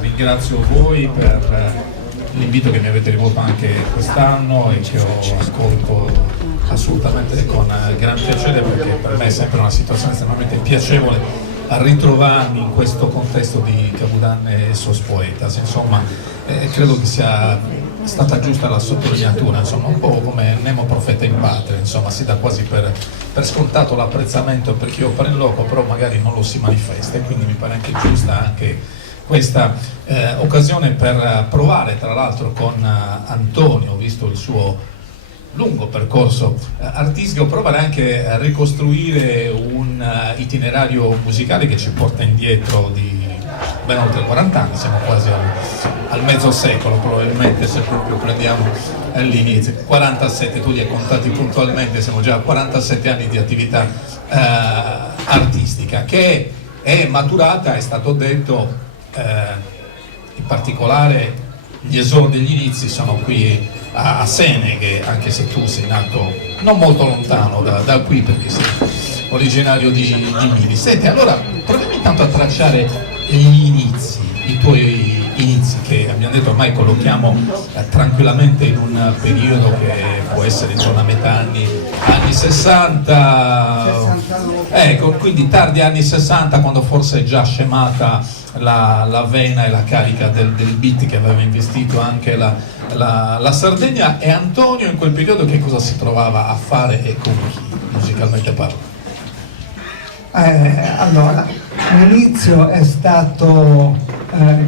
ringrazio voi per l'invito che mi avete rivolto anche quest'anno e che ho accolto assolutamente con gran piacere, perché per me è sempre una situazione estremamente piacevole a ritrovarmi in questo contesto di Capodanno e Sos Poetas. Insomma, credo che sia stata giusta la sottolineatura, insomma, un po' come Nemo Profeta in Patria, insomma, si dà quasi per scontato l'apprezzamento per chi opera in loco, però magari non lo si manifesta, e quindi mi pare anche giusta anche questa occasione per provare, tra l'altro con Antonio, visto il suo lungo percorso artistico, provare anche a ricostruire un itinerario musicale che ci porta indietro di ben oltre 40 anni, siamo quasi al mezzo secolo probabilmente, se proprio prendiamo all'inizio, 47, tu li hai contati puntualmente, siamo già a 47 anni di attività artistica, che è maturata, è stato detto, in particolare gli esordi e gli inizi sono qui a Seneghe, anche se tu sei nato non molto lontano da qui, perché sei originario di Mili. Senti, allora proviamo intanto a tracciare gli inizi, i tuoi inizi, che abbiamo detto ormai collochiamo tranquillamente in un periodo che può essere intorno a metà anni 60, ecco, quindi tardi anni 60, quando forse è già scemata la vena e la carica del beat che aveva investito anche la Sardegna. E Antonio in quel periodo che cosa si trovava a fare e con chi, musicalmente parlando? Allora, l'inizio è stato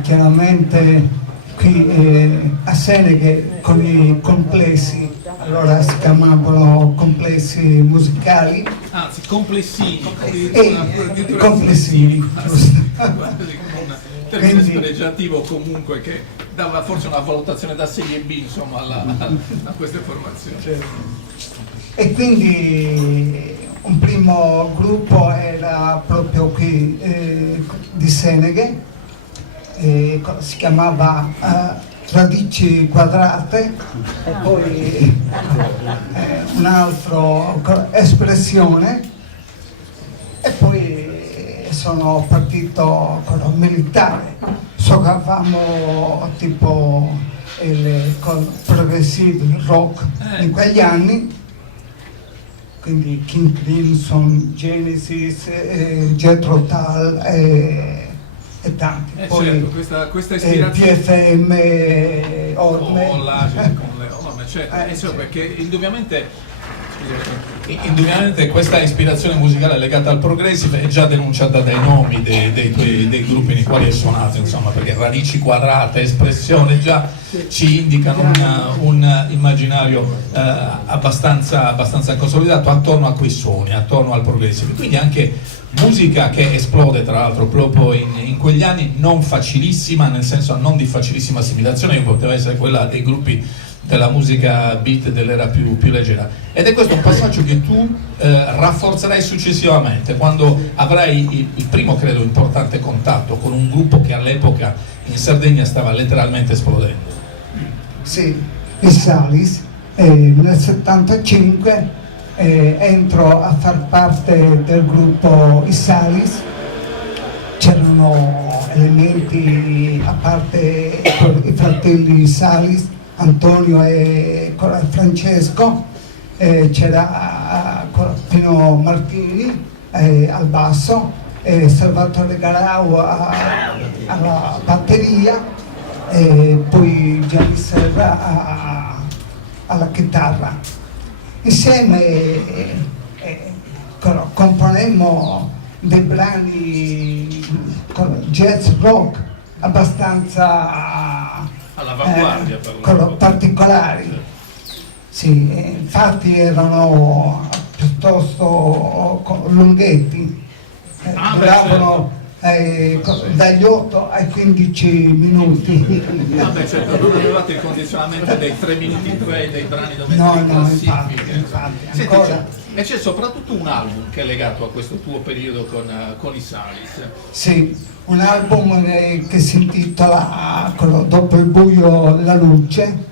chiaramente qui a Seneghe con i complessi, allora si chiamavano complessi musicali. Anzi, complessivi. Complessivi, giusto. Termine spregiativo comunque, che dava forse una valutazione da serie B, insomma, a queste formazioni. E quindi un primo gruppo era proprio qui di Seneghe, si chiamava Radici Quadrate, e poi un altro Espressione, e poi sono partito con il militare, giocavamo tipo il progressive rock in quegli anni, quindi King Crimson, Genesis, Jethro Tull e tanti. Poi certo, questa ispirazione PFM, Orme. con le orme, certo, perché Indubbiamente questa ispirazione musicale legata al progressive è già denunciata dai nomi dei gruppi nei quali hai suonato, insomma, perché Radici Quadrate, Espressione già ci indicano un immaginario abbastanza consolidato attorno a quei suoni, attorno al progressive, quindi anche musica che esplode, tra l'altro, proprio in quegli anni, non facilissima, nel senso non di facilissima assimilazione, che poteva essere quella dei gruppi della musica beat dell'era più leggera. Ed è questo un passaggio che tu rafforzerai successivamente, quando avrai il primo, credo, importante contatto con un gruppo che all'epoca in Sardegna stava letteralmente esplodendo. Sì, i Salis, nel 75 entro a far parte del gruppo i Salis. C'erano elementi, a parte i fratelli Salis, Antonio e Francesco, c'era Pino Martini al basso, Salvatore Garau alla batteria, e poi Gianni Serra alla chitarra. Insieme componemmo dei brani jazz rock abbastanza all'avanguardia, particolari. Sì, infatti erano piuttosto lunghetti, duravano dagli 8 ai 15 minuti. Vabbè, certo, non avevate il condizionamento dei 3 minuti in 3 dei brani dove No, classifiche. infatti, Senti, ancora. e c'è soprattutto un album che è legato a questo tuo periodo con i Salis. Sì, un album che si intitola Dopo il buio la luce,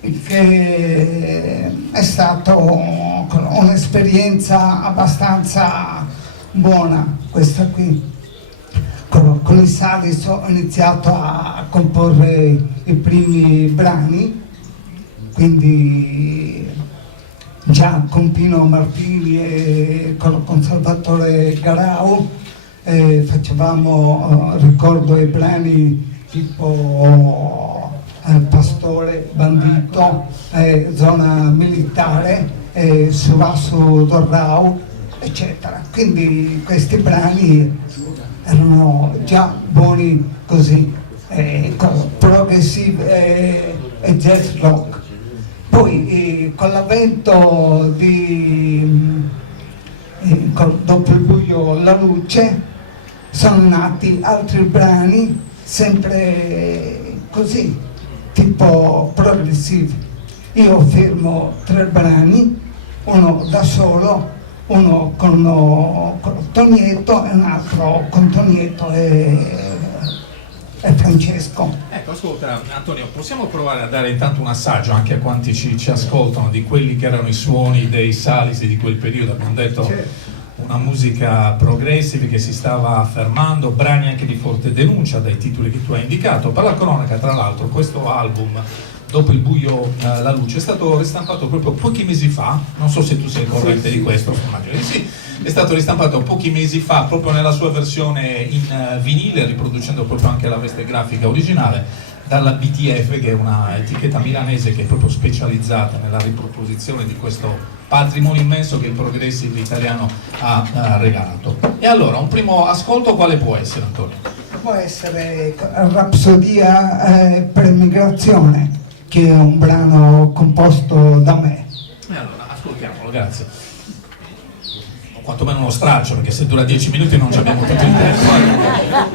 che è stato un'esperienza abbastanza buona, questa qui. con i Salis ho iniziato a comporre i primi brani, quindi già con Pino Martini e con Salvatore Garau facevamo, ricordo, i brani tipo Pastore Bandito, Zona Militare, Surasso Dorrau, eccetera. Quindi questi brani erano già buoni così, progressive e jazz rock. Poi con l'avvento dopo il buio la luce sono nati altri brani sempre così, tipo progressive. Io firmo 3 brani, uno da solo, uno con Tonietto e un altro con Tonietto e Francesco. Ecco, ascolta Antonio, possiamo provare a dare intanto un assaggio anche a quanti ci ascoltano di quelli che erano i suoni dei Salis di quel periodo? Abbiamo detto una musica progressive che si stava affermando, brani anche di forte denuncia dai titoli che tu hai indicato. Per la cronaca, tra l'altro, questo album Dopo il buio la luce è stato ristampato proprio pochi mesi fa, non so se tu sei corrente di questo, immagino di sì, è stato ristampato pochi mesi fa proprio nella sua versione in vinile, riproducendo proprio anche la veste grafica originale, dalla BTF, che è una etichetta milanese che è proprio specializzata nella riproposizione di questo patrimonio immenso che il progressive italiano ha regalato. E allora, un primo ascolto quale può essere, Antonio? Può essere Rapsodia per migrazione, che è un brano composto da me. E allora, ascoltiamolo, grazie. O quantomeno uno straccio, perché se dura 10 minuti non ci abbiamo tutto il tempo.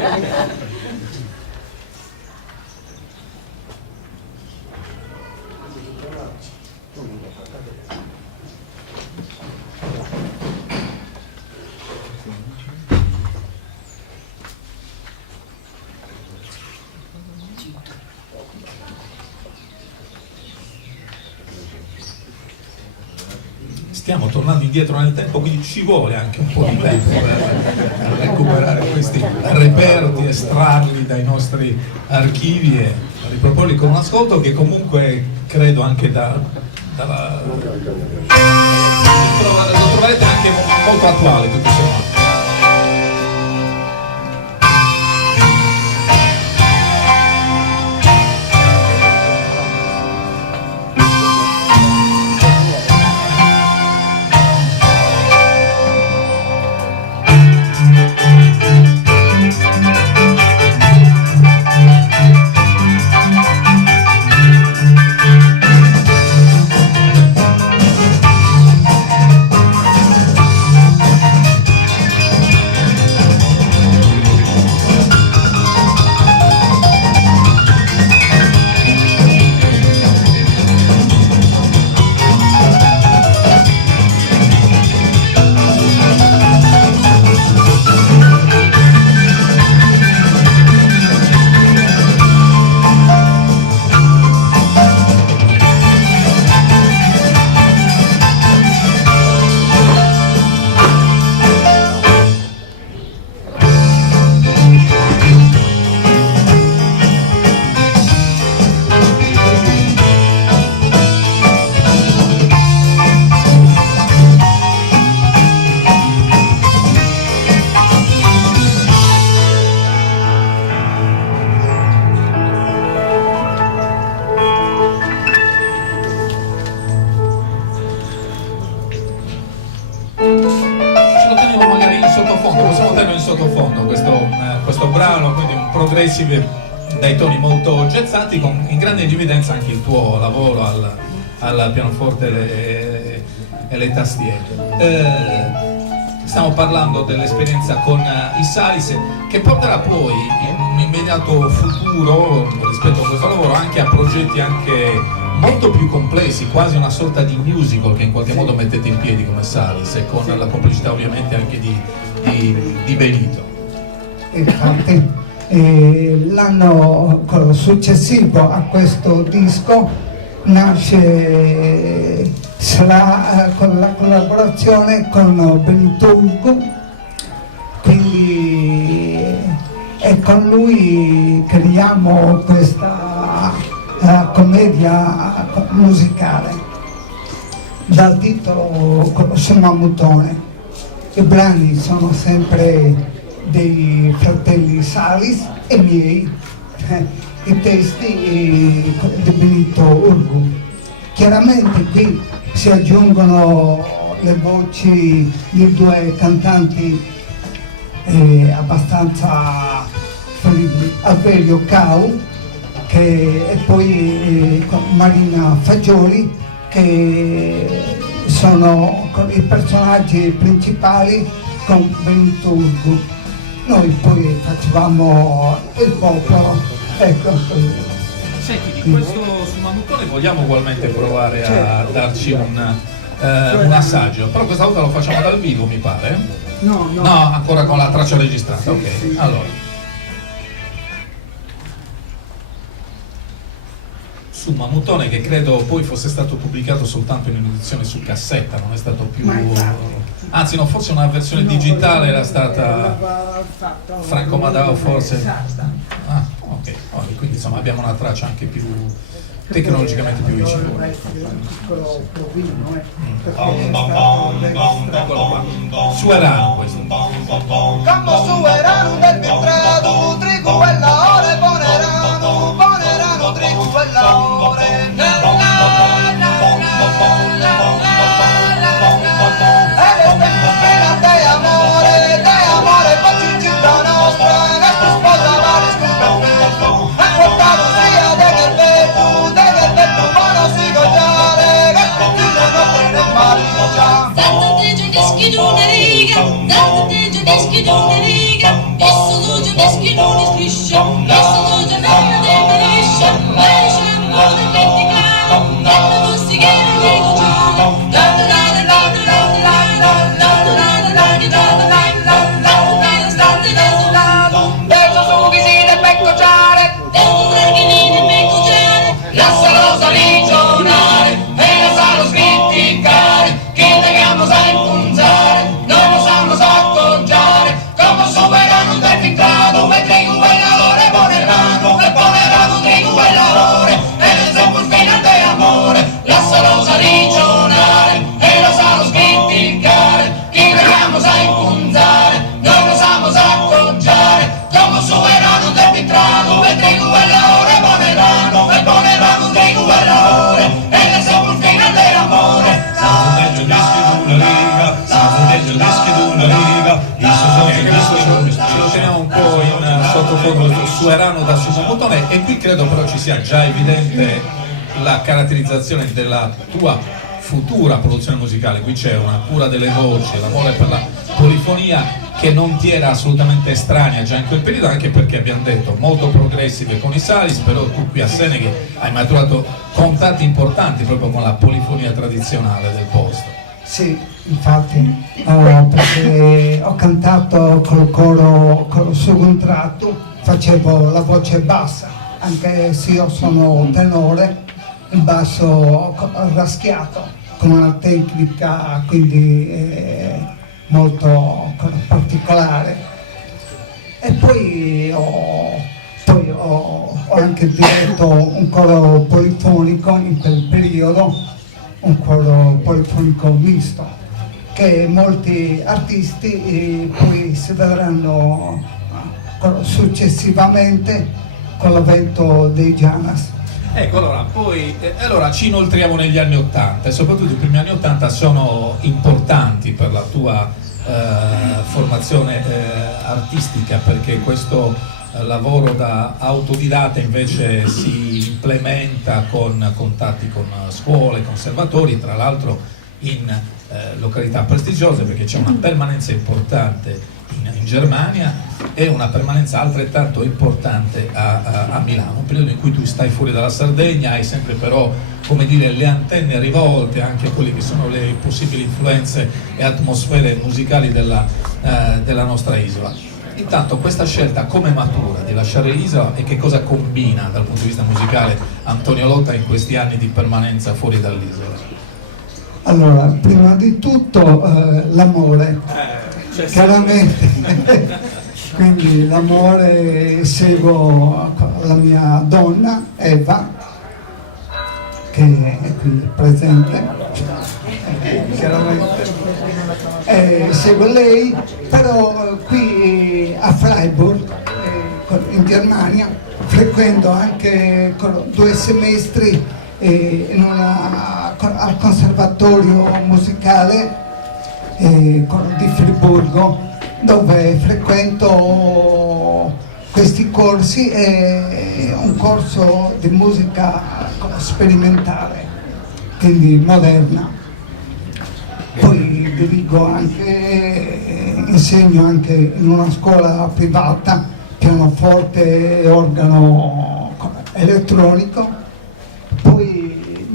Stiamo tornando indietro nel tempo, quindi ci vuole anche un po' di tempo per recuperare questi reperti, estrarli dai nostri archivi e riproporli con un ascolto che comunque credo anche lo troverete anche molto attuale tutto sommato. Questo brano, quindi un progressive dai toni molto jazzati, in grande evidenza anche il tuo lavoro al pianoforte e le tastiere. Stiamo parlando dell'esperienza con i Salis, che porterà poi in un immediato futuro rispetto a questo lavoro anche a progetti anche molto più complessi, quasi una sorta di musical che in qualche modo mettete in piedi come Salis, e con la complicità ovviamente anche di Benito. Infatti l'anno successivo a questo disco sarà con la collaborazione con Benito Hugo, quindi e con lui creiamo questa commedia musicale dal titolo Su Mammutone. I brani sono sempre dei fratelli Salis e miei, i testi di Benito Urgu. Chiaramente qui si aggiungono le voci di due cantanti abbastanza felici, Alberio Cau e poi Marina Fagioli, che sono i personaggi principali con Benito Urgu. Noi poi facevamo il popolo, ecco. Senti, di questo Su Mammutone vogliamo ugualmente provare a darci un assaggio, però questa volta lo facciamo dal vivo, mi pare? No, ancora con la traccia registrata, ok. Sì. Allora. Su Mammutone, che credo poi fosse stato pubblicato soltanto in un'edizione su cassetta, non è stato più... Anzi no, forse una versione digitale era stata... Franco Madao forse... Ah, ok, quindi insomma abbiamo una traccia anche più... tecnologicamente più vicina. Su Erano questo. Campo su Erano del Pietrato, trigo quella ore, Bonerano, trigo quella ore. Ed è de amore, facci città nostra, che tu sposa vari perfetto. Ha portato sia del buono si gojare, che continua a prendere marcia. Senza te giudischi d'una riga, senza te giudischi d'una riga, isso tu giudischi d'una striscia, isso tu giudischi d'una liscia, ma esce un po' di vendicare, dentro tu si chiede di su Erano da Su Mammutone, e qui credo però ci sia già evidente la caratterizzazione della tua futura produzione musicale. Qui c'è una cura delle voci, l'amore per la polifonia che non ti era assolutamente estranea già in quel periodo, anche perché abbiamo detto molto progressive con i Salis, però tu qui a Seneghi hai maturato contatti importanti proprio con la polifonia tradizionale del posto. Sì, infatti, perché ho cantato col coro su contratto, facevo la voce bassa, anche se io sono tenore, il basso raschiato, con una tecnica quindi molto particolare. E poi ho anche diretto un coro polifonico in quel periodo, un coro polifonico misto, che molti artisti poi si vedranno successivamente con l'avvento dei Janas. Ecco, allora ci inoltriamo negli anni '80 e soprattutto i primi anni '80 sono importanti per la tua formazione artistica, perché questo lavoro da autodidatta invece si implementa con contatti con scuole, conservatori, tra l'altro in località prestigiose, perché c'è una permanenza importante in Germania e una permanenza altrettanto importante a Milano, un periodo in cui tu stai fuori dalla Sardegna, hai sempre però, come dire, le antenne rivolte anche a quelle che sono le possibili influenze e atmosfere musicali della nostra isola. Intanto questa scelta come matura di lasciare l'isola, e che cosa combina dal punto di vista musicale Antonio Lotta in questi anni di permanenza fuori dall'isola? Allora, prima di tutto l'amore, chiaramente. Quindi l'amore seguo la mia donna Eva, che è qui presente, chiaramente. Seguo lei, però qui a Freiburg, in Germania, frequento anche 2 semestri al conservatorio musicale di Friburgo, dove frequento questi corsi e un corso di musica sperimentale, quindi moderna. Poi dirigo anche, insegno anche in una scuola privata, pianoforte e organo elettronico. Poi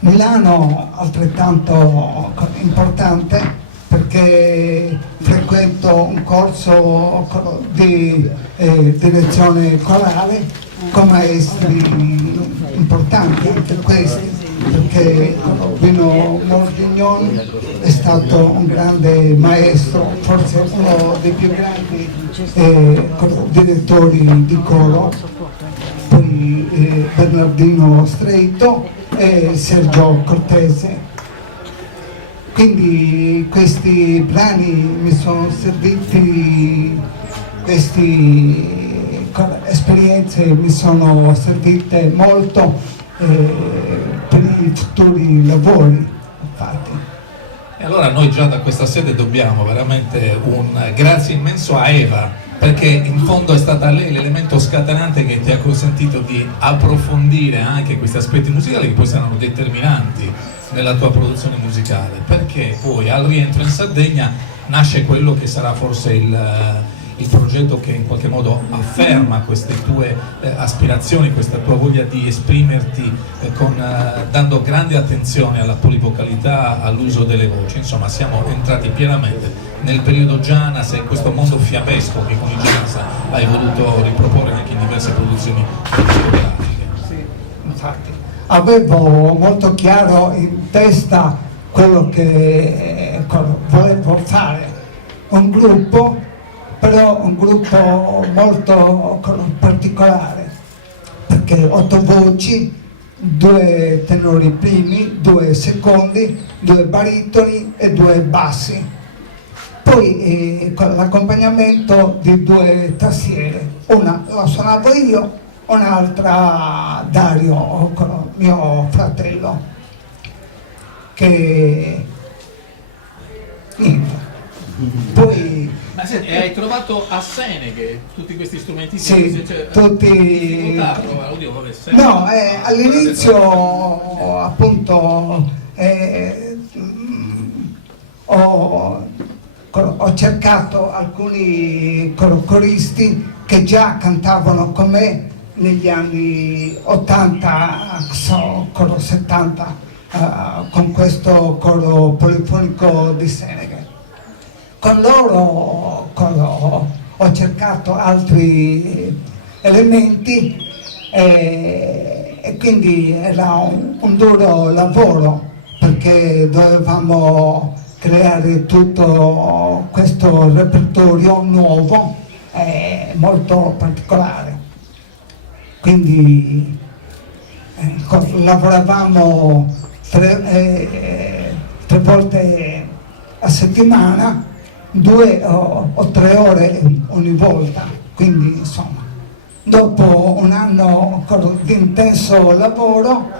Milano altrettanto importante, perché frequento un corso di direzione corale con maestri importanti anche questi, perché Vino Mordignon è stato un grande maestro, forse uno dei più grandi direttori di coro, poi Bernardino Streito e Sergio Cortese. Quindi questi brani mi sono serviti, queste esperienze mi sono servite molto per i futuri lavori, infatti. E allora noi già da questa sede dobbiamo veramente un grazie immenso a Eva, perché in fondo è stata lei l'elemento scatenante che ti ha consentito di approfondire anche questi aspetti musicali che poi saranno determinanti nella tua produzione musicale, perché poi al rientro in Sardegna nasce quello che sarà forse il progetto che in qualche modo afferma queste tue aspirazioni, questa tua voglia di esprimerti dando grande attenzione alla polivocalità, all'uso delle voci. Insomma, siamo entrati pienamente nel periodo Janas e questo mondo fiabesco che con i Janas hai voluto riproporre anche in diverse produzioni discografiche. Sì, infatti. Avevo molto chiaro in testa quello che volevo fare, un gruppo, però un gruppo molto particolare, perché 8 voci, 2 tenori primi, 2 secondi, 2 baritoni e 2 bassi, poi con l'accompagnamento di 2 tastiere, una la suonavo io, un'altra Dario, mio fratello, che niente. Poi Ma senti, hai trovato a Seneghe tutti questi strumenti? sì, tutti. Oddio, vabbè, No, all'inizio appunto ho cercato alcuni coristi che già cantavano con me negli anni 80, coro 70, con questo coro polifonico di Seneghe. Con loro ho cercato altri elementi e quindi era un duro lavoro, perché dovevamo creare tutto questo repertorio nuovo molto particolare. Quindi lavoravamo 3 volte a settimana, 2 o 3 ore ogni volta, quindi insomma dopo un anno di intenso lavoro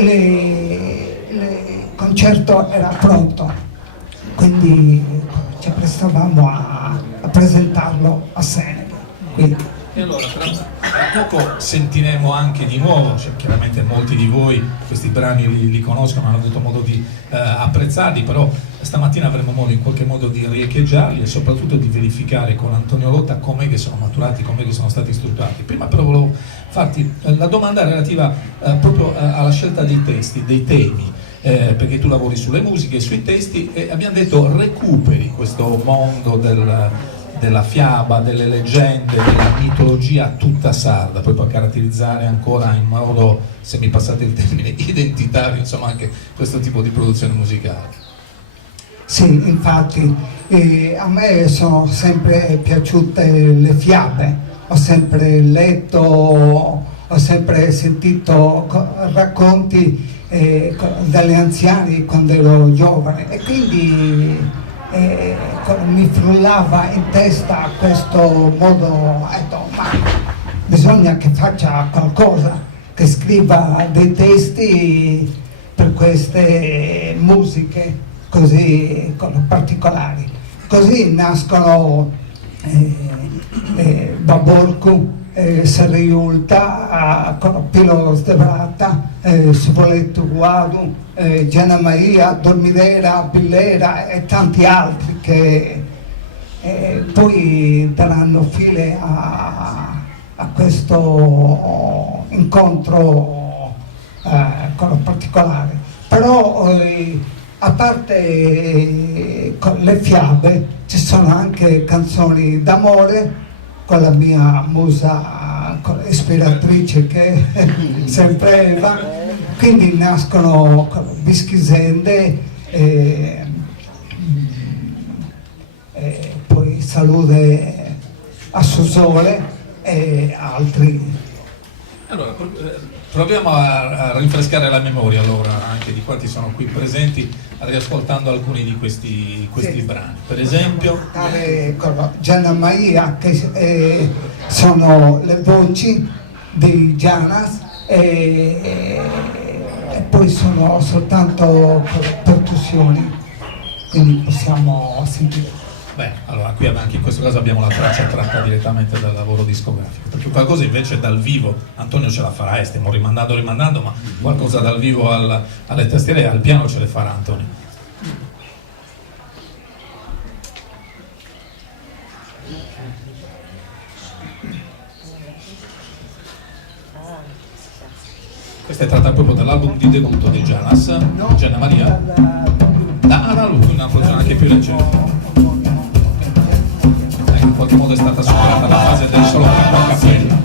il concerto era pronto, quindi ci prestavamo a presentarlo a Seneghe. E allora tra poco sentiremo anche di nuovo, cioè, chiaramente molti di voi questi brani li conoscono, hanno avuto modo di apprezzarli, però stamattina avremo modo in qualche modo di riecheggiarli e soprattutto di verificare con Antonio Lotta com'è che sono maturati, com'è che sono stati strutturati. Prima però volevo farti la domanda relativa proprio alla scelta dei testi, dei temi. Perché tu lavori sulle musiche e sui testi e abbiamo detto recuperi questo mondo della fiaba, delle leggende, della mitologia tutta sarda, poi per caratterizzare ancora in modo, se mi passate il termine, identitario, insomma anche questo tipo di produzione musicale. Sì, infatti E a me sono sempre piaciute le fiabe, ho sempre letto, ho sempre sentito racconti dagli anziani quando ero giovane e quindi mi frullava in testa questo modo, ho detto, ma bisogna che faccia qualcosa, che scriva dei testi per queste musiche così particolari. Così nascono Baborku, Seriulta, Pilo Sdevrata, Svoletto Guadu, Gianna Maria, Dormidera, Billera e tanti altri che poi daranno fine a questo incontro particolare. Però a parte le fiabe ci sono anche canzoni d'amore con la mia musa ispiratrice che è sempre Eva, quindi nascono Bischisende poi Salute a Sosole e altri. Allora, proviamo a rinfrescare la memoria allora anche di quanti sono qui presenti, riascoltando alcuni di questi brani. Per esempio Gianna Maria, che sono le voci di Janas e poi sono soltanto percussioni, quindi possiamo sentire. Beh, allora qui anche in questo caso abbiamo la traccia tratta direttamente dal lavoro discografico, perché qualcosa invece dal vivo Antonio ce la farà, stiamo rimandando, ma qualcosa dal vivo alle tastiere e al piano ce le farà Antonio. Questa è tratta proprio dall'album di debutto di Janas, Gianna Maria, da lui, una produzione anche più leggera. In qualche modo è stata superata la fase del solo canto a cappella.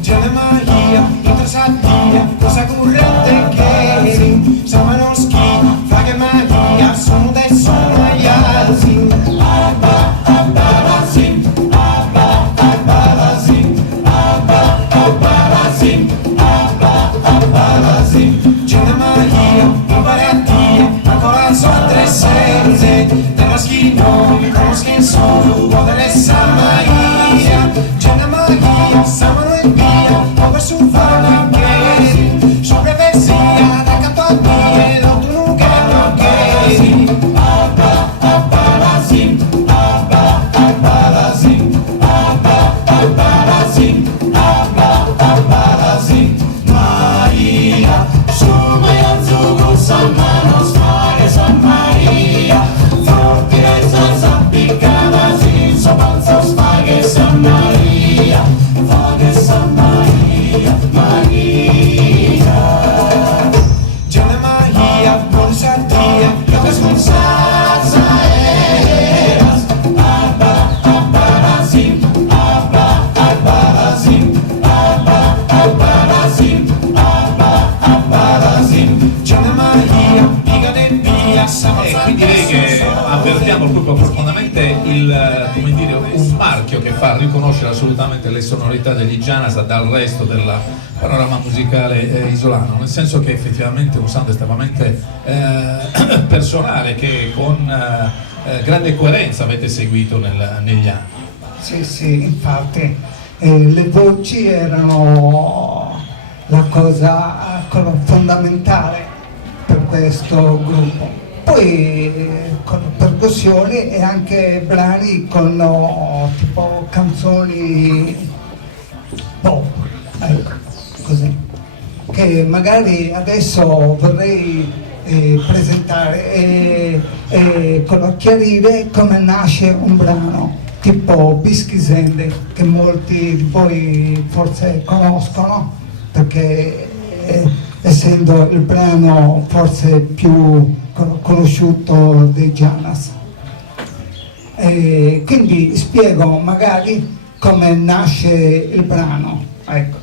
Gianna Maria, interessattia, cosa corrente che eri, Samanoschi, Faghe Maria, sono dei sonaiasi. Gianna Maria, imparatia, ancora sono tre senze, della schino, come schienso, vuole San Maria. Gianna Maria, Samano e via, over sul fanno che sopra versia, da canto a via, non tu non che Abba, Abba, Lazim, Abba, Abba, Lazim, Abba, Abba, Lazim, Abba, Abba, Lazim. Maria, Shumaya Zugu, Samanos, Mare, San Maria, Fortirezza, Zappica, Lazim, Sabanzos, Faghe, San Maria, Faghe, San Maria, Maria. Gianna Maria, Bonsatia, Lucas Gonzaza, Eras, Abba, Abba, Lazim, Abba, Abba, Lazim, Abba, Abba, Lazim, Abba, Abba, Lazim. Gianna Maria, Piga de Pia, E qui direi che avvertiamo proprio profondamente come dire, un marchio che fa riconoscere assolutamente le sonorità degli Janas dal resto del panorama musicale isolano, nel senso che effettivamente è un sound estremamente personale che con grande coerenza avete seguito negli anni. Sì, infatti le voci erano la cosa fondamentale per questo gruppo. Poi con percussioni e anche brani con tipo canzoni pop, ecco, così, che magari adesso vorrei presentare e chiarire come nasce un brano tipo Bischisende, che molti di voi forse conoscono perché essendo il brano forse più conosciuto dei Janas. Quindi spiego magari come nasce il brano, ecco.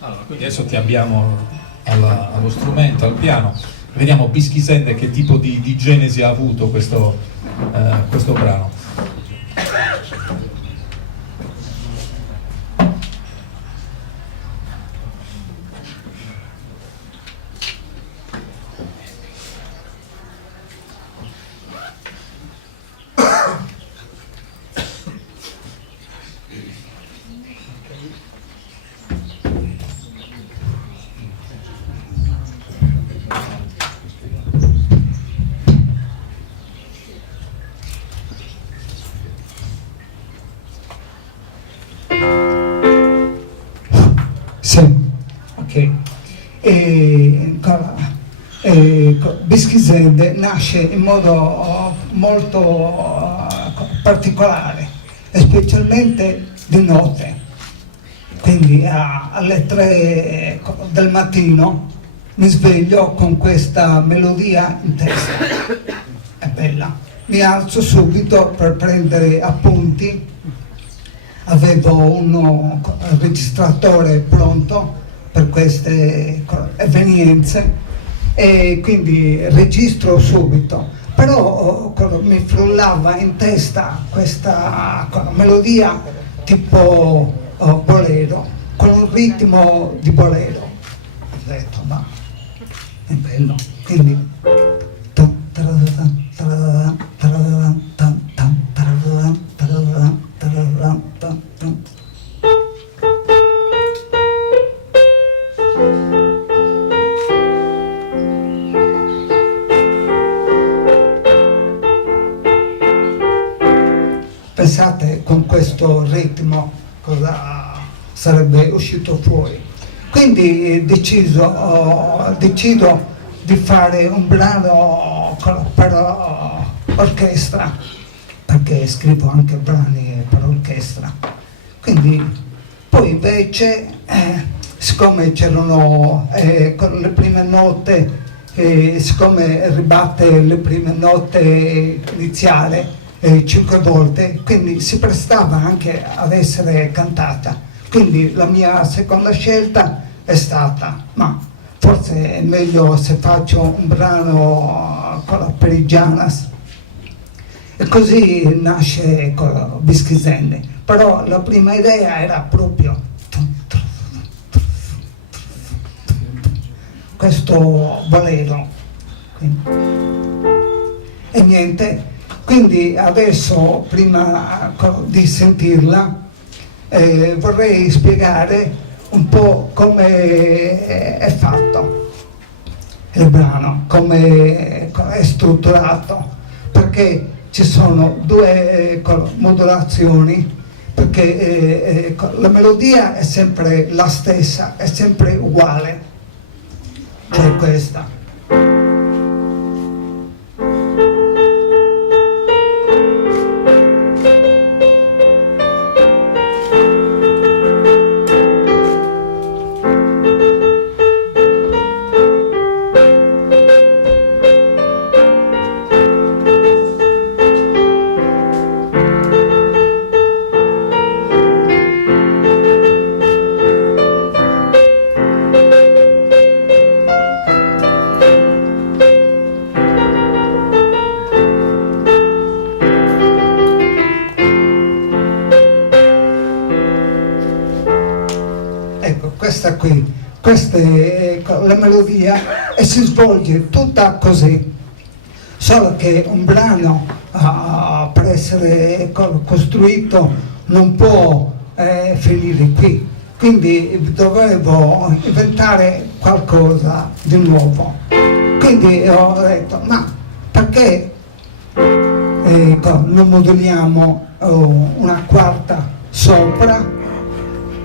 Allora, quindi adesso ti abbiamo allo strumento, al piano. Vediamo Bischisende che tipo di genesi ha avuto questo brano. Sì, ok. Bischisende nasce in modo molto particolare, e specialmente di notte. Quindi alle 3 del mattino mi sveglio con questa melodia in testa. È bella. Mi alzo subito per prendere appunti. Avevo un registratore pronto per queste evenienze e quindi registro subito, però mi frullava in testa questa melodia tipo bolero, con un ritmo di bolero. Ho detto, ma è bello, quindi pensate con questo ritmo cosa sarebbe uscito fuori. Quindi decido di fare un brano per orchestra, perché scrivo anche brani per orchestra. Quindi poi invece siccome c'erano con le prime note, siccome ribatte le prime note iniziali 5 volte, quindi si prestava anche ad essere cantata. Quindi la mia seconda scelta è stata, ma forse è meglio se faccio un brano per i Janas, e così nasce Bischisende. Però la prima idea era proprio questo bolero. E niente, quindi adesso prima di sentirla vorrei spiegare un po' come è fatto il brano, come è strutturato, perché ci sono 2 modulazioni, perché la melodia è sempre la stessa, è sempre uguale, cioè questa. Questa è la melodia e si svolge tutta così, solo che un brano per essere costruito non può finire qui, quindi dovevo inventare qualcosa di nuovo. Quindi ho detto, ma perché non moduliamo una quarta sopra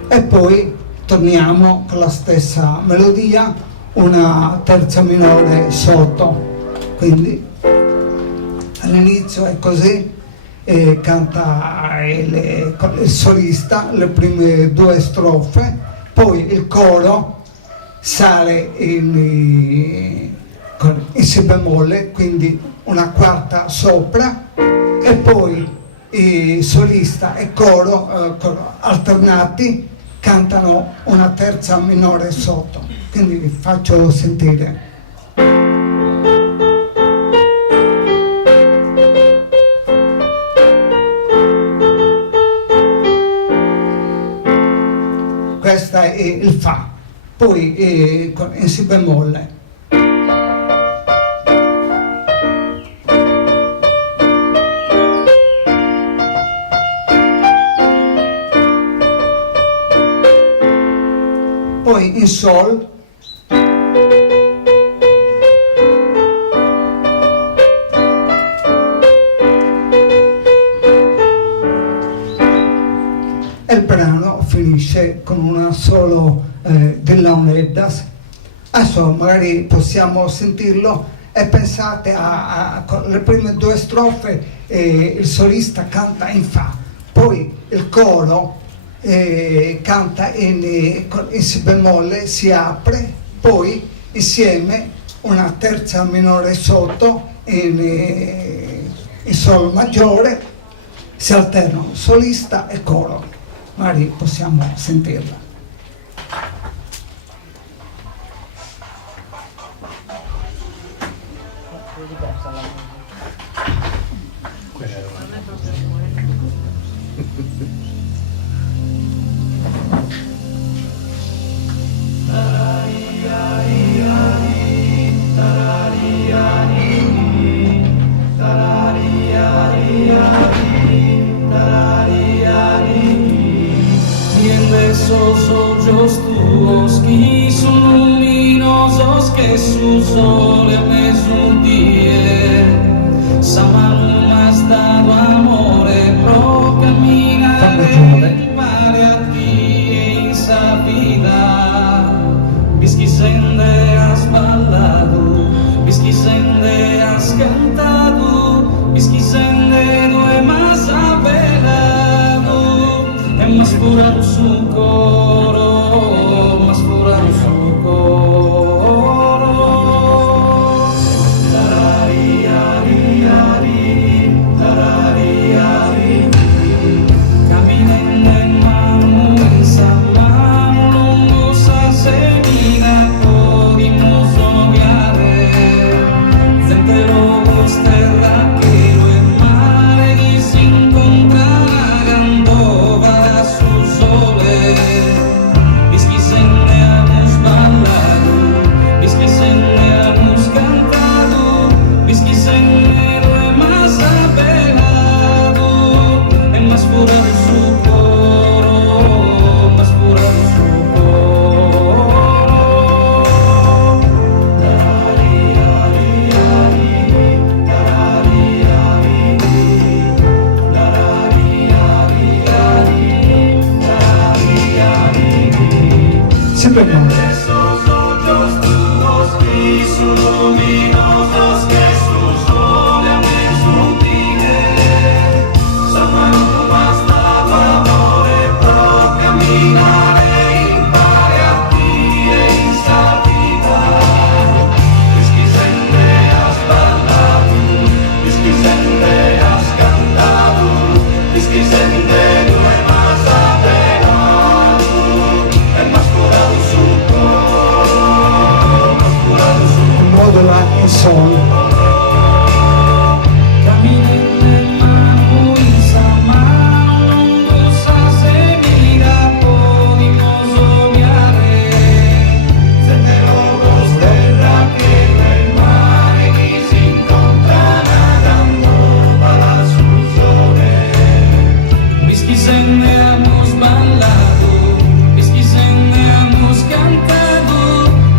e poi torniamo con la stessa melodia, una terza minore sotto. Quindi all'inizio è così, e canta il solista le prime 2 strofe, poi il coro sale in si bemolle, quindi una quarta sopra, e poi il solista e coro alternati cantano una terza minore sotto. quindi vi faccio sentire. Questa è il Fa, poi in Si bemolle. Poi in Sol, e il brano finisce con una solo della Uneddas. Adesso magari possiamo sentirlo e pensate con le prime due strofe il solista canta in Fa, poi il coro canta in Si bemolle, si apre, poi insieme una terza minore sotto in Sol maggiore, si alternano solista e coro. Magari possiamo sentirla. Esos ojos tuos que son luminosos que su sole me sudie. Samanu m'has dato amore pro camminare pare a ti in sa vida. Bisquisende has ballado, bisquisende has cantado, bisquisende no é mais avelado, é mais pura do su coro, mais pura do su coro. Tarariari, tarariari, caminando en mano en mano, lungo sa semina podimos obviare, senteros terra que lo el mare y sin contragando para su sole. Bisquisende hemos ballado, bisquisende hemos cantado, bisquisende lo es más apelado, es más pura de su coro, más pura de su coro. Tarariari, Si bemolle. esos ojos tuos que son luminosos que su sole me sudie. Samanu m'has dato amore pro camminare impare a ti e in sa vida. Bisquisende has ballado, bisquisende has cantado, bisquisende no è más apenado, è más pura do su coro, más pura do su Modola in Sol. caminando en mano in sa mano, lungo sa semina podimos obviare, senderos terra que el mare que se incontra nadando para su sole. Bisquisende hemos ballado, bisquisende hemos cantado,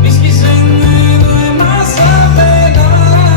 bisquisende no es más apelado,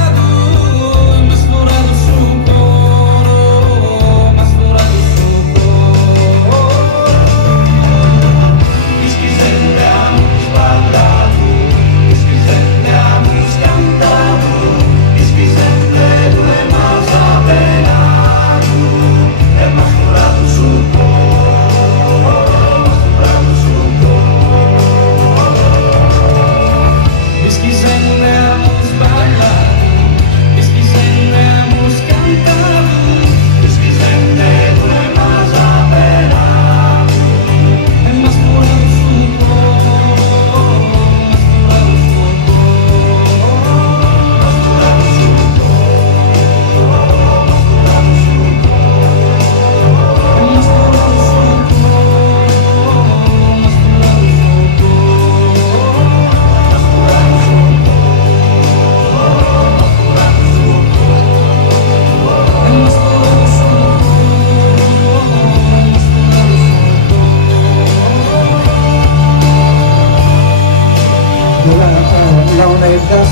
durante la Onegas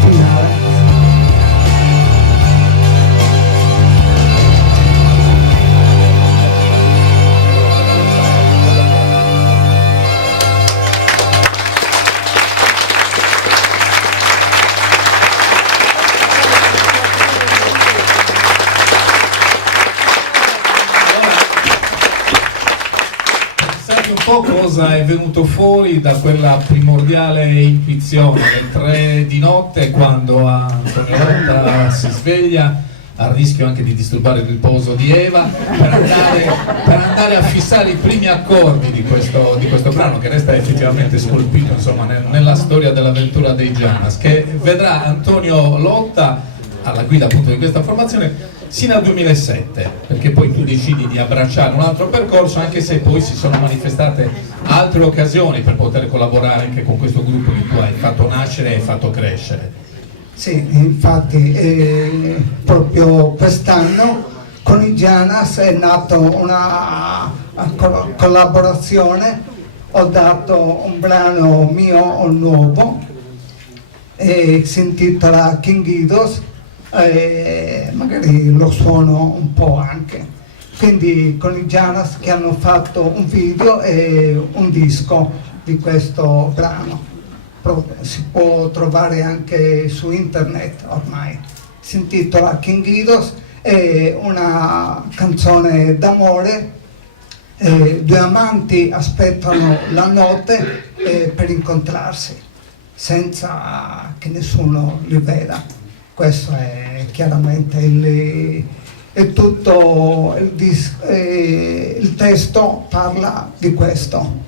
finale. Sai un po' cosa è venuto fuori da quella primordiale intuizione alle 3 di notte, quando Antonio Lotta si sveglia a rischio anche di disturbare il riposo di Eva per andare a fissare i primi accordi di questo brano, che resta effettivamente scolpito, insomma, nella storia dell'avventura dei Janas, che vedrà Antonio Lotta alla guida appunto di questa formazione sino al 2007, perché poi tu decidi di abbracciare un altro percorso, anche se poi si sono manifestate altre occasioni per poter collaborare anche con questo gruppo che tu hai fatto nascere e fatto crescere. Sì, infatti proprio quest'anno con i Janas è nata una collaborazione, ho dato un brano mio nuovo, si intitola King Idos, magari lo suono un po' anche, quindi con i Janas che hanno fatto un video e un disco di questo brano. Si può trovare anche su internet ormai, si intitola King Idos, è una canzone d'amore, due amanti aspettano la notte per incontrarsi senza che nessuno li veda. Questo è chiaramente è tutto il testo parla di questo.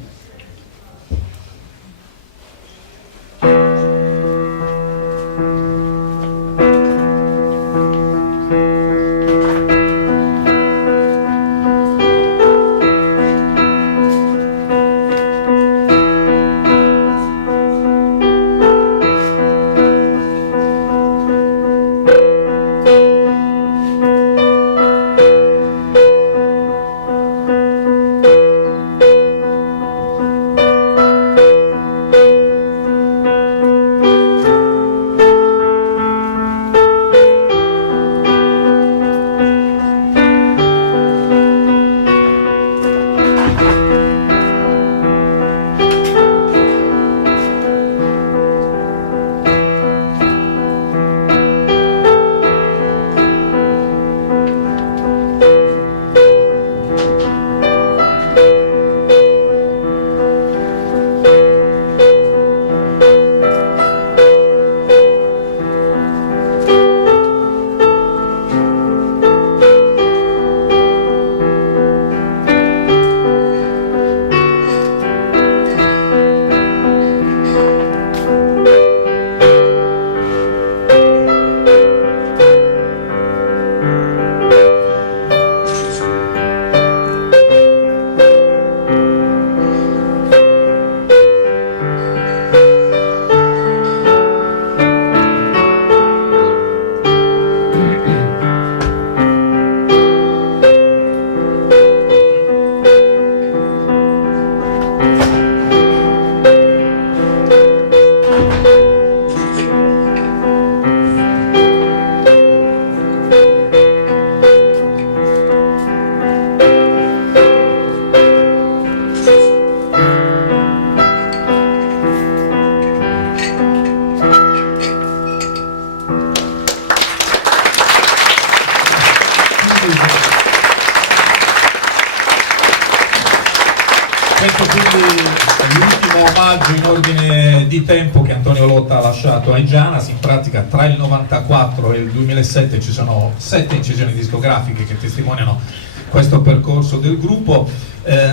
Questo quindi è l'ultimo omaggio in ordine di tempo che Antonio Lotta ha lasciato ai Janas. In pratica tra il 94 e il 2007 ci sono 7 incisioni discografiche che testimoniano questo percorso del gruppo.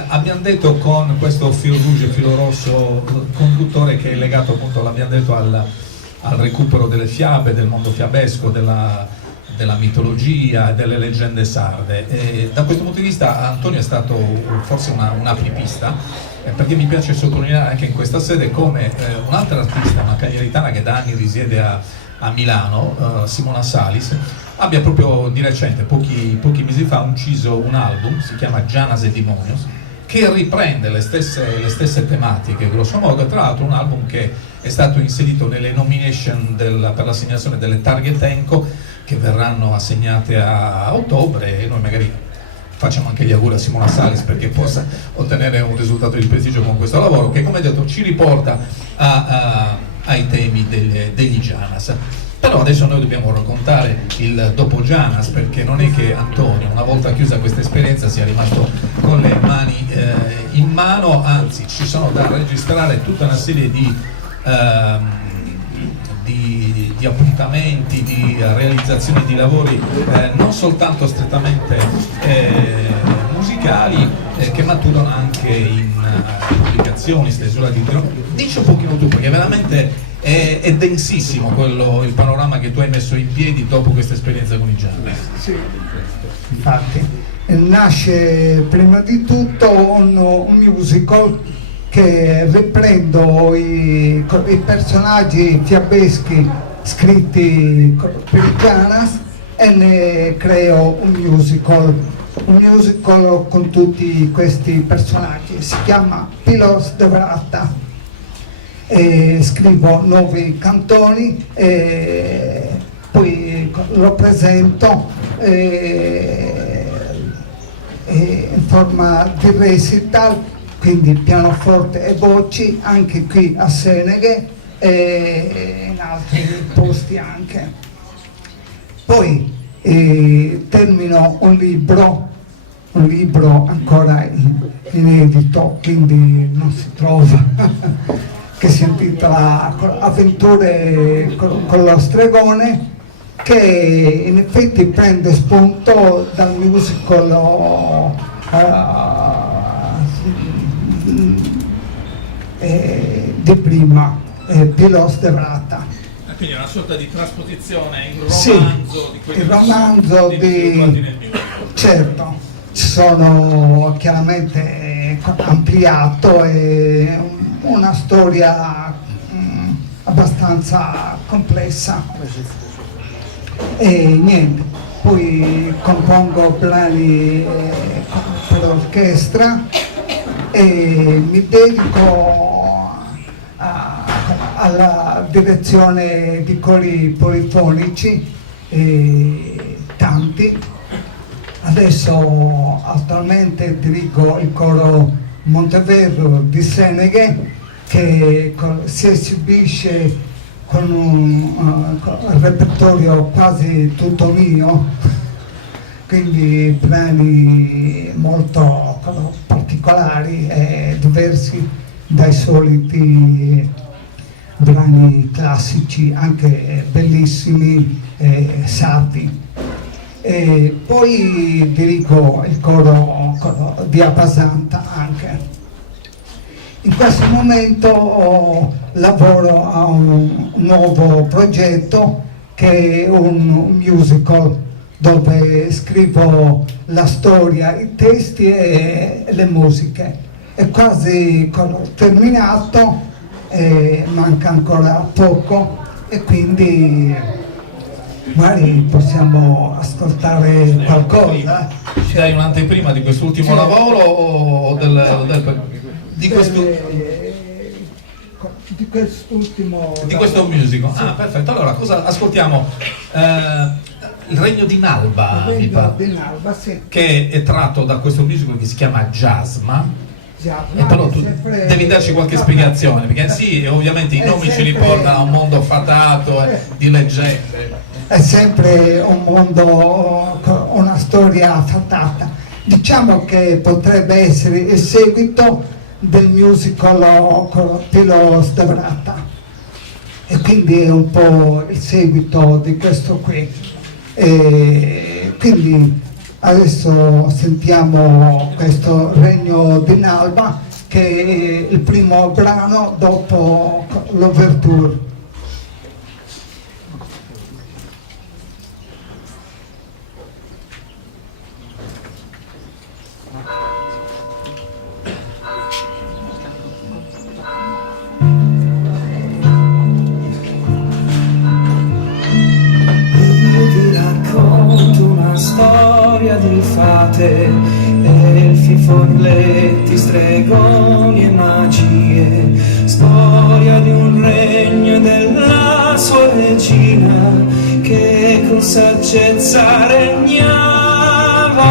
Abbiamo detto con questo filo rouge e filo rosso conduttore che è legato appunto, l'abbiamo detto, al recupero delle fiabe, del mondo fiabesco, della mitologia e delle leggende sarde. E da questo punto di vista Antonio è stato forse un apripista, perché mi piace sottolineare anche in questa sede come un'altra artista, una cagliaritana che da anni risiede a Milano, Simona Salis, abbia proprio di recente, pochi mesi fa, inciso un album, si chiama Janas e Demonios, che riprende le stesse tematiche, grosso modo. Tra l'altro un album che è stato inserito nelle nomination per l'assegnazione delle Target Enco, che verranno assegnate a ottobre, e noi magari facciamo anche gli auguri a Simona Salis perché possa ottenere un risultato di prestigio con questo lavoro, che, come detto, ci riporta ai temi degli Janas. Però adesso noi dobbiamo raccontare il dopo Janas, perché non è che Antonio, una volta chiusa questa esperienza, sia rimasto con le mani in mano, anzi ci sono da registrare tutta una serie di appuntamenti, di realizzazioni di lavori non soltanto strettamente musicali, che maturano anche in pubblicazioni, stesura di... Dici un pochino tu, perché veramente è densissimo il panorama che tu hai messo in piedi dopo questa esperienza con i Janas. Sì, infatti nasce prima di tutto un musical che riprendo i personaggi fiabeschi scritti per i Janas e ne creo un musical con tutti questi personaggi. Si chiama Pilos de Vrata. Scrivo 9 cantoni e poi lo presento in forma di recital, quindi pianoforte e voci, anche qui a Seneghe e in altri posti anche. Poi termino un libro ancora inedito, quindi non si trova, che si intitola Avventure con lo stregone, che in effetti prende spunto dal musical di prima, Pilos de Vrata. Quindi è una sorta di trasposizione in Sì, romanzo di quelli il romanzo sviluppati nel musical. certo, sono chiaramente ampliato e una storia abbastanza complessa. E niente, poi compongo brani per orchestra e mi dedico alla direzione di cori polifonici, tanti. Adesso attualmente dirigo il coro Monteverro di Seneghe, che si esibisce con un repertorio quasi tutto mio, quindi brani molto particolari e diversi dai soliti brani classici, anche bellissimi e sardi. E poi dirigo il coro di Abbasanta anche. In questo momento lavoro a un nuovo progetto che è un musical dove scrivo la storia, i testi e le musiche. È quasi terminato, manca ancora poco e quindi magari possiamo ascoltare qualcosa. Ci dai un'anteprima di quest'ultimo Sì. lavoro o di questo musical? Sì. Ah, perfetto. Allora, cosa ascoltiamo? Il Regno di Nalba, mi pare, di Nalba, sì. che è tratto da questo musical che si chiama Jasma. Jasma, E però tu sempre... devi darci qualche spiegazione, perché sì, ovviamente i È nomi ci sempre- riportano a un mondo fatato di leggende. È sempre un mondo, una storia fatata. Diciamo che potrebbe essere il seguito del musical Pilos de Vrata, e quindi è un po' il seguito di questo qui. E quindi adesso sentiamo questo Regno di Nalba, che è il primo brano dopo l'ouverture. Io vi racconto una storia di fate e il elfi, forletti, stregoni e magie, storia di un regno e della sua regina che con saggezza regnava.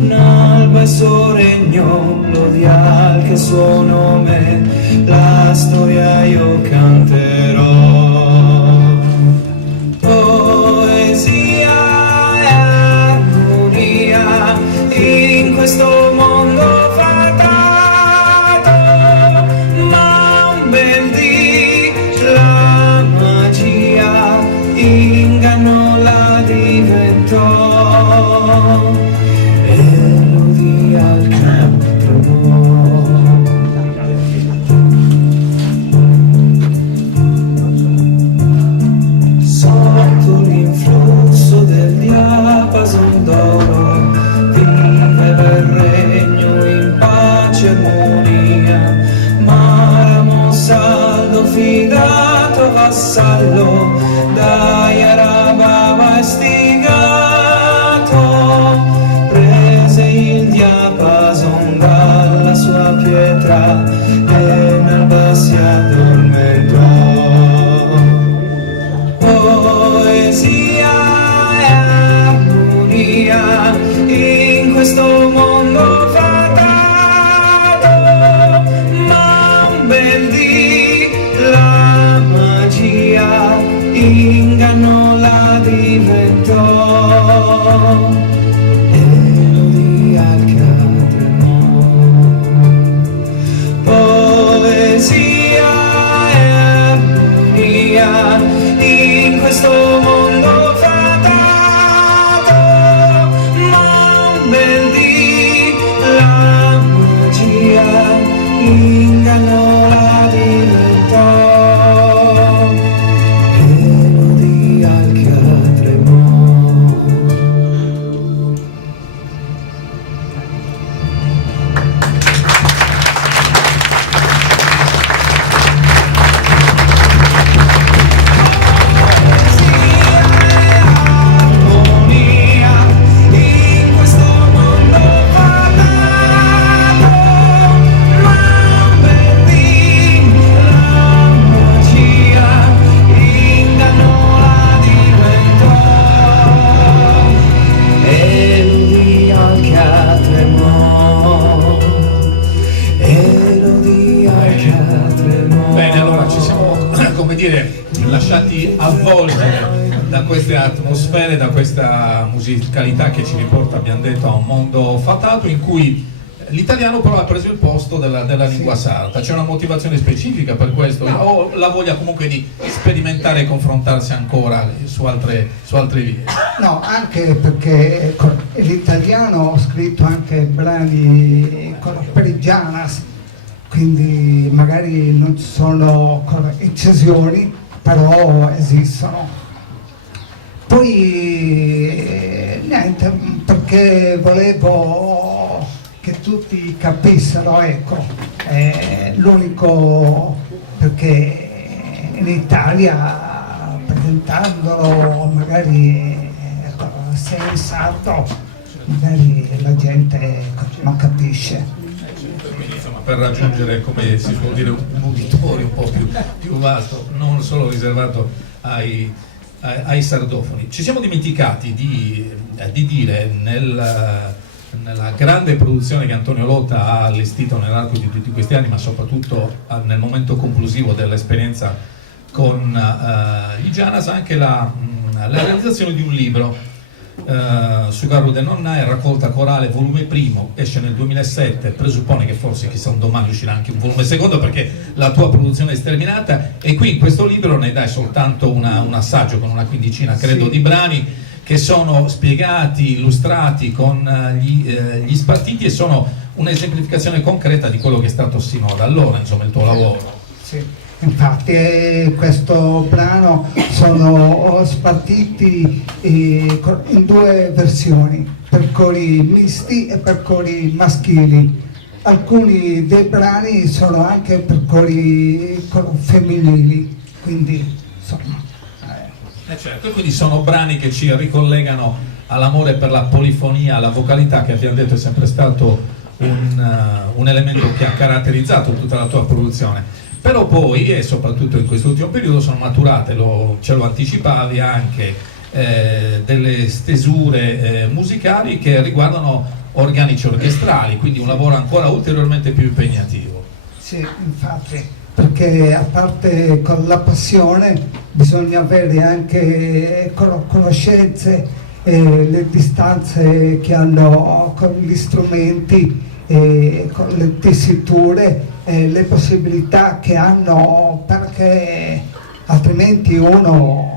Nalba il suo regno, l'odia che il suo nome, la storia io canterò. Poesia e armonia in questo mondo fatato, ma un bel dì la magia inganno la diventò. E l'udì al canto. Sotto l'influsso del diapason d'oro viveva il regno in pace e armonia, ma era Monsaldo fidato vassallo dai Arababa istigato, prese il diapason dalla sua pietra e nell'alba si addormentò. Poesia e armonia in questo mondo fatato, ma un bel dì la magia inganno la diventò. E l'udì al catremò. Poesia e armonia in questo mondo fatato, ma un bel dì la magia inganno la diventò. E l'udì al catremò. Armonia in questo mondo fatato, ma un bel dì la magia inganno la diventò. E l'udì al catremò. E l'udì al catremò. Bene, allora ci siamo, come dire, lasciati avvolgere da queste atmosfere, da questa musicalità che ci riporta, abbiamo detto, a un mondo fatato in cui l'italiano però ha preso il posto della lingua sarda. C'è una motivazione specifica per questo? O la voglia comunque di sperimentare e confrontarsi ancora su altre vie? No, anche perché l'italiano ho scritto anche brani per i Janas, quindi magari non ci sono eccezioni, però esistono. Poi niente, perché volevo che tutti capissero, ecco, l'unico, perché in Italia presentandolo magari se è sardo, magari la gente non capisce. Quindi, insomma, per raggiungere, come si suol dire, un uditorio un po' più vasto, non solo riservato ai sardofoni. Ci siamo dimenticati di dire nella grande produzione che Antonio Lotta ha allestito nell'arco di tutti questi anni, ma soprattutto nel momento conclusivo dell'esperienza con i Janas, anche la realizzazione di un libro, Sugarru de Nonna, è raccolta corale, volume primo, esce nel 2007, presuppone che forse chissà un domani uscirà anche un volume secondo perché la tua produzione è sterminata, e qui in questo libro ne dai soltanto un assaggio con una quindicina, credo, Sì, di brani che sono spiegati, illustrati con gli spartiti e sono un'esemplificazione concreta di quello che è stato sino ad allora, insomma, il tuo lavoro. Sì. Infatti questo brano sono spartiti in due versioni, per cori misti e per cori maschili. Alcuni dei brani sono anche per cori femminili, quindi insomma. Certo, quindi sono brani che ci ricollegano all'amore per la polifonia, la vocalità, che abbiamo detto è sempre stato un elemento che ha caratterizzato tutta la tua produzione. Però poi, e soprattutto in quest'ultimo periodo, sono maturate, ce lo anticipavi anche, delle stesure musicali che riguardano organici orchestrali, quindi un lavoro ancora ulteriormente più impegnativo. Sì, infatti, perché a parte con la passione bisogna avere anche conoscenze, le distanze che hanno con gli strumenti, con le tessiture, le possibilità che hanno, perché altrimenti uno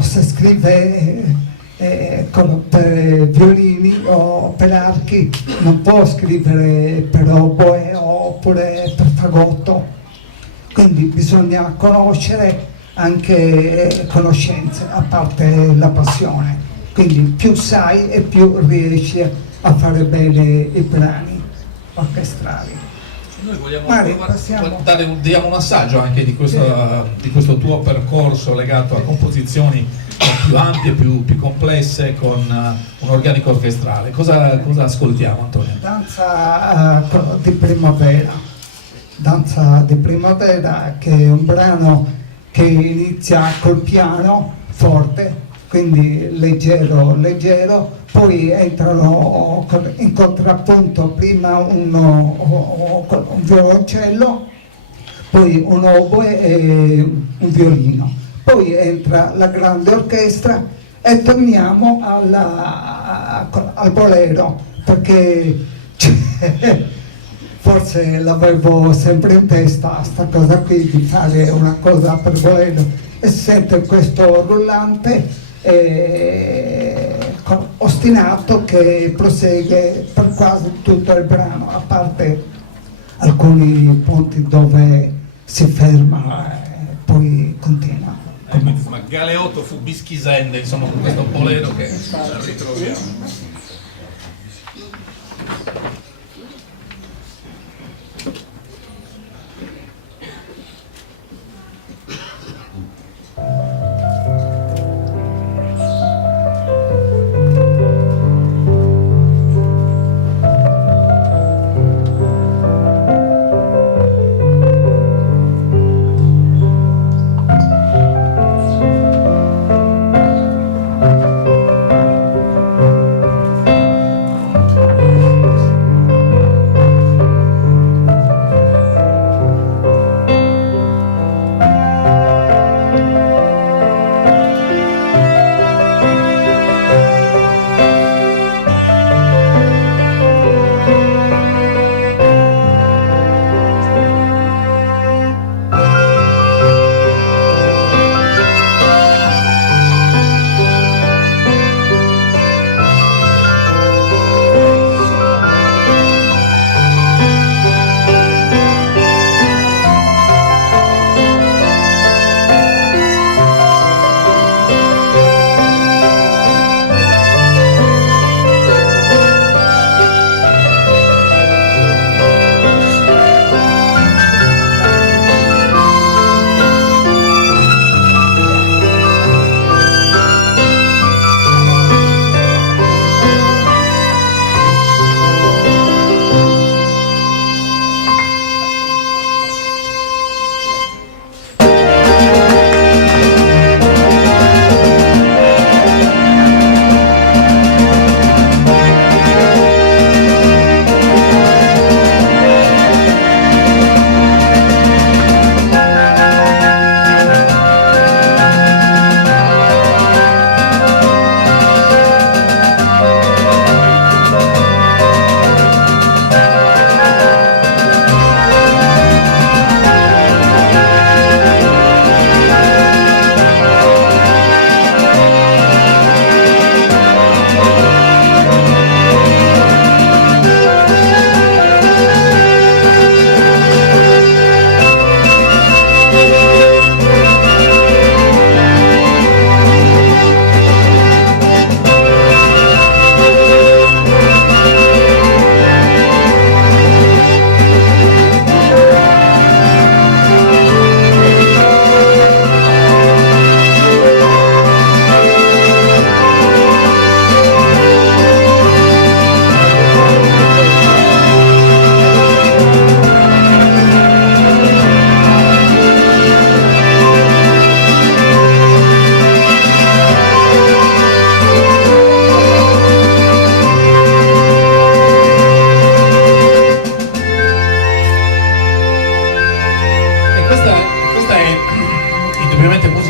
se scrive per violini o per archi non può scrivere per oboe oppure per fagotto, quindi bisogna conoscere anche conoscenze a parte la passione, quindi più sai e più riesci a fare bene i brani orchestrali. Noi vogliamo diamo un assaggio anche di questo tuo percorso legato a composizioni più ampie, più complesse, con un organico orchestrale. Cosa ascoltiamo, Antonio? Danza di primavera. Danza di primavera, che è un brano che inizia col piano forte, quindi leggero, poi entrano in contrappunto prima un violoncello, poi un oboe e un violino, poi entra la grande orchestra e torniamo al bolero, perché forse l'avevo sempre in testa sta cosa qui di fare una cosa per bolero, e si sente questo rullante ostinato che prosegue per quasi tutto il brano, a parte alcuni punti dove si ferma e poi continua. Quindi, insomma, Galeotto fu Bischisende, insomma, con questo bolero che ritroviamo.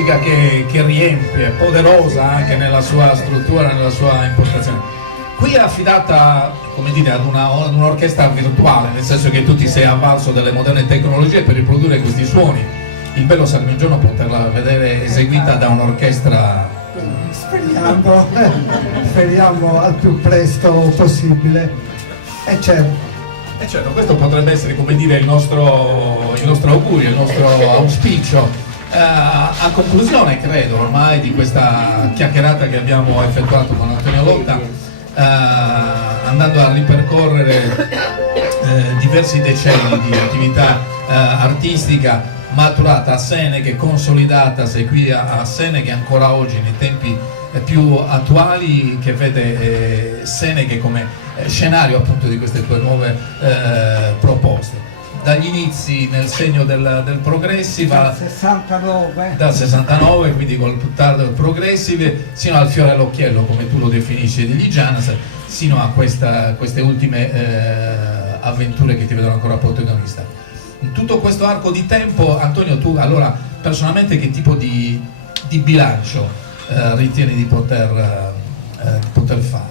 musica che riempie, poderosa anche nella sua struttura, nella sua impostazione. Qui è affidata, come dire, ad un'orchestra virtuale, nel senso che tu ti sei avvalso delle moderne tecnologie per riprodurre questi suoni. Il bello sarebbe un giorno poterla vedere eseguita da un'orchestra. Speriamo al più presto possibile. E certo. E certo, questo potrebbe essere, come dire, il nostro augurio, il nostro auspicio. A conclusione, credo, ormai di questa chiacchierata che abbiamo effettuato con Antonio Lotta, andando a ripercorrere diversi decenni di attività artistica maturata a Seneghe, consolidata qui a Seneghe ancora oggi nei tempi più attuali, che vede Seneghe come scenario appunto di queste tue nuove proposte. Dagli inizi nel segno del progressive dal 69, quindi col tardo progressive, sino al fiore all'occhiello, come tu lo definisci, degli Janas, sino a queste ultime avventure che ti vedono ancora protagonista. In tutto questo arco di tempo, Antonio, tu allora personalmente che tipo di bilancio ritieni di poter fare?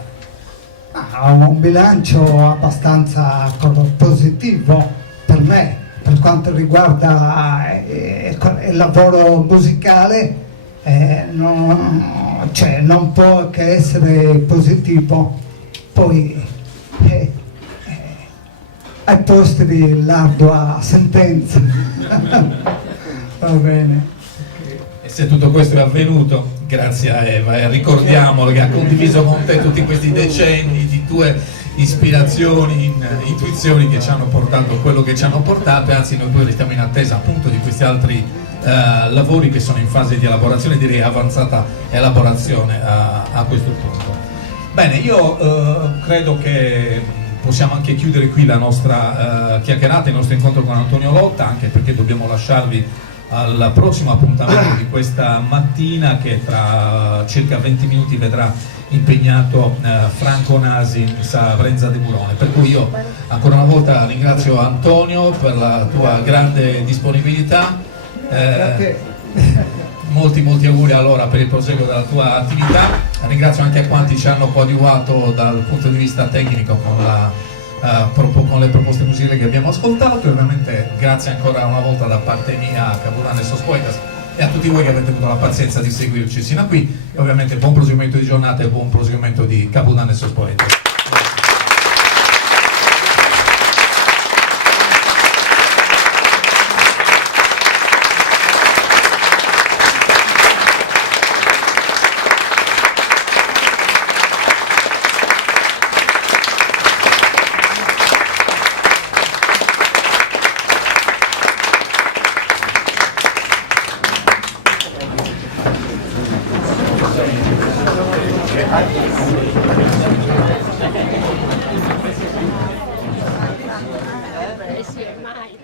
Un bilancio abbastanza positivo per me, per quanto riguarda il lavoro musicale, non può che essere positivo. Poi ai posti di l'ardua sentenza. Va bene. E se tutto questo è avvenuto grazie a Eva, e ricordiamolo, che ha condiviso con te tutti questi decenni di tue ispirazioni, intuizioni che ci hanno portato a quello che ci hanno portato, e anzi noi poi restiamo in attesa appunto di questi altri lavori che sono in fase di elaborazione, direi avanzata elaborazione a questo punto. Bene, io credo che possiamo anche chiudere qui la nostra chiacchierata, il nostro incontro con Antonio Lotta, anche perché dobbiamo lasciarvi al prossimo appuntamento di questa mattina, che tra circa 20 minuti vedrà impegnato Franco Nasi in Brenza de Burone. Per cui io ancora una volta ringrazio Antonio per la tua grande disponibilità, molti auguri allora per il proseguo della tua attività. Ringrazio anche quanti ci hanno coadiuvato dal punto di vista tecnico con le proposte musicali che abbiamo ascoltato, e ovviamente grazie ancora una volta da parte mia a Capodanno e Sospoitas e a tutti voi che avete avuto la pazienza di seguirci sino a qui, e ovviamente buon proseguimento di giornata e buon proseguimento di Capodanno e Sospoitas. Sì, ormai.